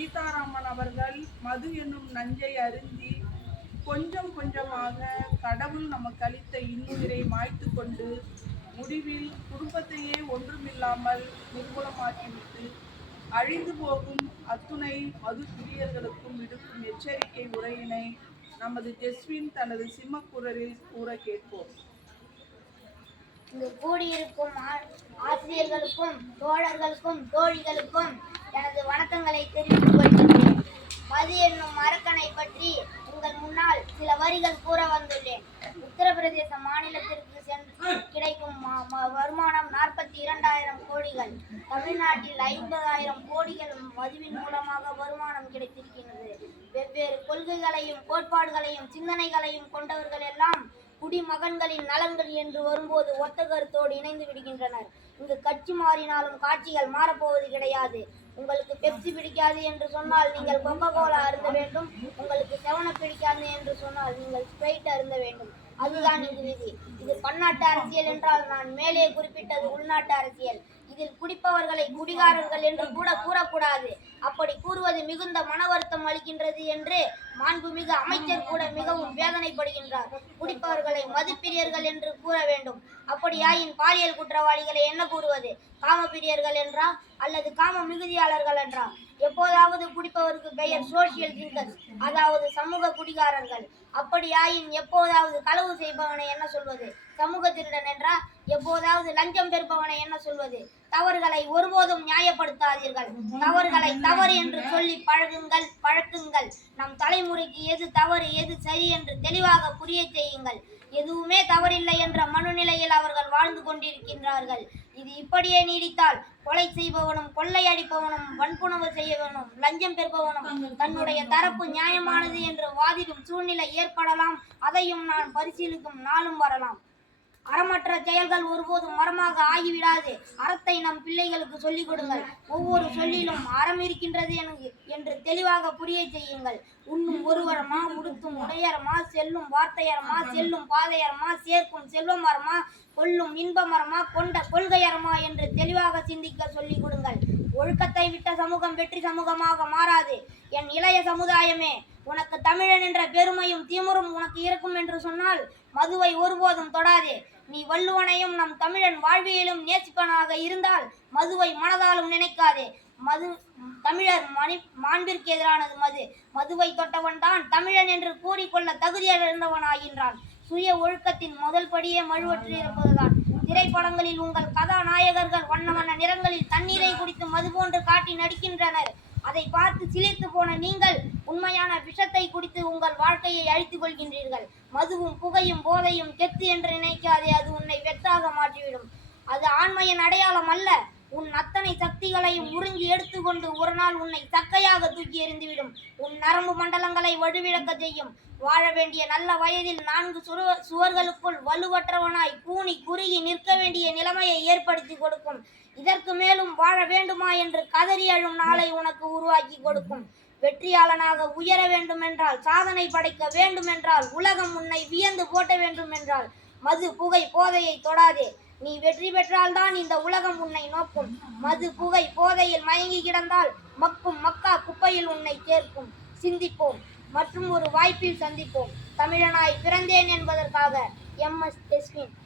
சீதாராமன் அவர்கள் மது என்னும் நஞ்சை அருந்தி கொஞ்சம் கொஞ்சமாக கடவுள் நமக்கு அளித்த இன்னுயிரை மாய்த்து கொண்டு முடிவில் குடும்பத்தையே ஒன்றுமில்லாமல் நிர்மூலமாக்கிவிட்டு அழிந்து போகும் அத்துணை மது பிரியர்களுக்கும் விடுக்கும் எச்சரிக்கை உரையினை நமது ஜெஸ்வின் தனது சிம்மக்குரலில் கூற கேட்போம். இங்கு கூடியிருக்கும் ஆசிரியர்களுக்கும் தோழர்களுக்கும் தோழிகளுக்கும் எனது வணக்கங்களை தெரிவித்துக் கொள்கிறேன். மது என்னும் அரக்கனை பற்றி உங்கள் முன்னால் சில வரிகள் கூற வந்துள்ளேன். உத்தரப்பிரதேச மாநிலத்திற்கு சென்று கிடைக்கும் வருமானம் 42,000 கோடிகள். தமிழ்நாட்டில் 50,000 கோடிகள் மதுவின் மூலமாக வருமானம் கிடைத்திருக்கிறது. வெவ்வேறு கொள்கைகளையும் கோட்பாடுகளையும் சிந்தனைகளையும் கொண்டவர்கள் எல்லாம் குடிமகன்களின் நலன்கள் என்று வரும்போது ஒத்த கருத்தோடு இணைந்து விடுகின்றனர். இங்கு கட்சி மாறினாலும் காட்சிகள் மாறப்போவது கிடையாது. உங்களுக்கு பெப்சி பிடிக்காது என்று சொன்னால் நீங்கள் கொக்கோ கோலா அருந்த வேண்டும். உங்களுக்கு செவனப் பிடிக்காது என்று சொன்னால் நீங்கள் ஸ்ப்ரைட் அருந்த வேண்டும். அதுதான் இங்கு விதி. இது பன்னாட்டு அரசியல் என்றால் நான் மேலே குறிப்பிட்டது உள்நாட்டு அரசியல். இதில் குடிப்பவர்களை குடிகாரர்கள் என்று கூட கூறக்கூடாது. அப்படி கூறுவது மிகுந்த மன வருத்தம் அளிக்கின்றது என்று மாண்புமிகு அமைச்சர் கூட மிகவும் வேதனைப்படுகின்றார். குடிப்பவர்களை மதுப்பிரியர்கள் என்று கூற வேண்டும். அப்படியாயின் பாலியல் குற்றவாளிகளை என்ன கூறுவது? காமப்பிரியர்கள் என்றா அல்லது காம மிகுதியாளர்கள் என்றா? எப்போதாவது குடிப்பவருக்கு பெயர் சோசியல் ட்ரிங்கர்ஸ், அதாவது சமூக குடிகாரர்கள். அப்படியாயின் எப்போதாவது களவு செய்பவனை என்ன சொல்வது? சமூக திருடன் என்றா? எப்போதாவது லஞ்சம் பெறுபவனை என்ன சொல்வது? தவறுகளை ஒருபோதும் நியாயப்படுத்தாதீர்கள். தவறுகளை தவறு என்று சொல்லி பழக்குங்கள். நம் தலைமுறைக்கு எது தவறு எது சரி என்று தெளிவாக புரிய செய்யுங்கள். எதுவுமே தவறில்லை என்ற மனநிலையில் அவர்கள் வாழ்ந்து கொண்டிருக்கின்றார்கள். இது இப்படியே நீடித்தால் கொலை செய்பவனும் கொள்ளை அடிப்பவனும் வன்புணர்வு செய்யவனும் லஞ்சம் பெறுபவனும் தன்னுடைய தரப்பு நியாயமானது என்று வாதிடும் சூழ்நிலை ஏற்படலாம். அதையும் நான் பரிசீலிக்கும் நாளும் வரலாம். அறமற்ற செயல்கள் ஒருபோதும் மரமாக ஆகிவிடாது. அறத்தை நம் பிள்ளைகளுக்கு சொல்லிக் கொடுங்கள். ஒவ்வொரு சொல்லிலும் அறம் இருக்கின்றது என்று தெளிவாக புரிய செய்யுங்கள். உண்ணும் ஒருவரமா, உடுத்தும் உடையரமா, செல்லும் வார்த்தையரமா, செல்லும் பாதையரமா, சேர்க்கும் செல்வமரமா, கொல்லும் இன்பமரமா, கொண்ட கொள்கையரமா என்று தெளிவாக சிந்திக்க சொல்லிக் கொடுங்கள். ஒழுக்கத்தை விட்ட சமூகம் வெற்றி சமூகமாக மாறாது. என் இளைய சமுதாயமே, உனக்கு தமிழன் என்ற பெருமையும் திமிரும் உனக்கு இருக்கும் என்று சொன்னால் மதுவை ஒருபோதும் தொடாதே. நீ வள்ளுவனையும் நம் தமிழன் வாழ்வியலும் நேசிப்பனாக இருந்தால் மதுவை மனதாலும் நினைக்காதே. மது தமிழர் மாண்பிற்கு எதிரானது மது. மதுவை தொட்டவன் தான் தமிழன் என்று கூறிக்கொள்ள தகுதியிழந்தவன் ஆகின்றான். சுய ஒழுக்கத்தின் முதல் படியே மழுவற்று இருப்பதுதான். திரைப்படங்களில் உங்கள் கதாநாயகர்கள் வண்ண வண்ண நிறங்களில் தண்ணீரை குடித்து மது போன்று காட்டி நடிக்கின்றனர். அதை பார்த்து சிலிர்த்து போன நீங்கள் உண்மையான விஷத்தை குடித்து உங்கள் வாழ்க்கையை அழித்துக் கொள்கின்றீர்கள். மதுவும் புகையும் போதையும் கெத்து என்று நினைக்காதே. அது உன்னை வெத்தாக மாற்றிவிடும். அது ஆண்மையின் அடையாளம் அல்ல. உன் அத்தனை சக்திகளையும் உறிஞ்சி எடுத்துக்கொண்டு ஒரு நாள் உன்னை சக்கையாக தூக்கி எறிந்துவிடும். உன் நரம்பு மண்டலங்களை வலுவிழக்க செய்யும். வாழ வேண்டிய நல்ல வயதில் 4 சுவர்களுக்குள் வலுவற்றவனாய் கூனி குறுகி நிற்க வேண்டிய நிலைமையை ஏற்படுத்தி கொடுக்கும். இதற்கு மேலும் வாழ வேண்டுமா என்று கதறி அழும் நாளை உனக்கு உருவாக்கி கொடுக்கும். வெற்றியாளனாக உயர வேண்டுமென்றால், சாதனை படைக்க வேண்டுமென்றால், உலகம் உன்னை வியந்து போட்ட வேண்டுமென்றால் மது புகை போதையை தொடாதே. நீ வெற்றி பெற்றால்தான் இந்த உலகம் உன்னை நோக்கும். மது புகை போதையில் மயங்கி கிடந்தால் மக்கும் மக்கா குப்பையில் உன்னை சேர்க்கும். சிந்திப்போம். மற்றும் ஒரு வாய்ப்பில் சந்திப்போம். தமிழனாய் பிறந்தேன் என்பதற்காக MS ஜெஸ்வின்.